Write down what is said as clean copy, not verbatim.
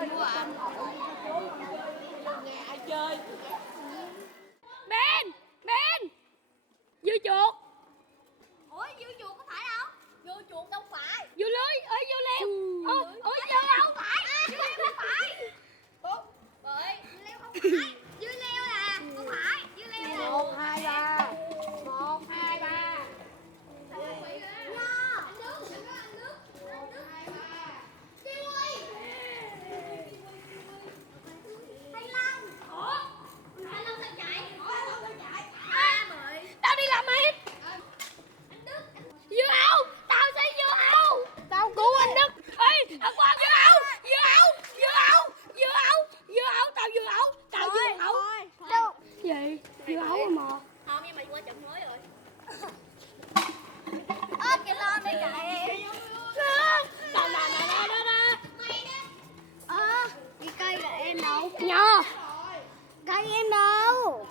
chơi mua à? Nghe ai chơi? Ben, Ben, dưa chuột. Ủa dưa chuột có phải đâu? Dưa chuột đâu phải. Dưa lưới, ơi dưa leo. Ôi dưa không phải. Dưa leo không phải. Bởi dưa leo không phải. Dưa leo nè, không phải. Dưa leo nè. 1, 2, 3. 1, 2, 3. Tao đi làm mày. Dưa hấu, tao sẽ dưa hấu. Tao cứu anh Đức. Ê, thằng Quang dưa hấu, dưa hấu, dưa hấu, dưa hấu, dưa hấu, tao dưa hấu, tao dưa hấu. Đâu? Gì? Dưa hấu mà. Không, nhưng mà qua trận mới rồi. Kìa Lon đi chạy. Đó, đó, đó, đó, đó. Cái cây là em đâu? Nhờ. Cây em đâu?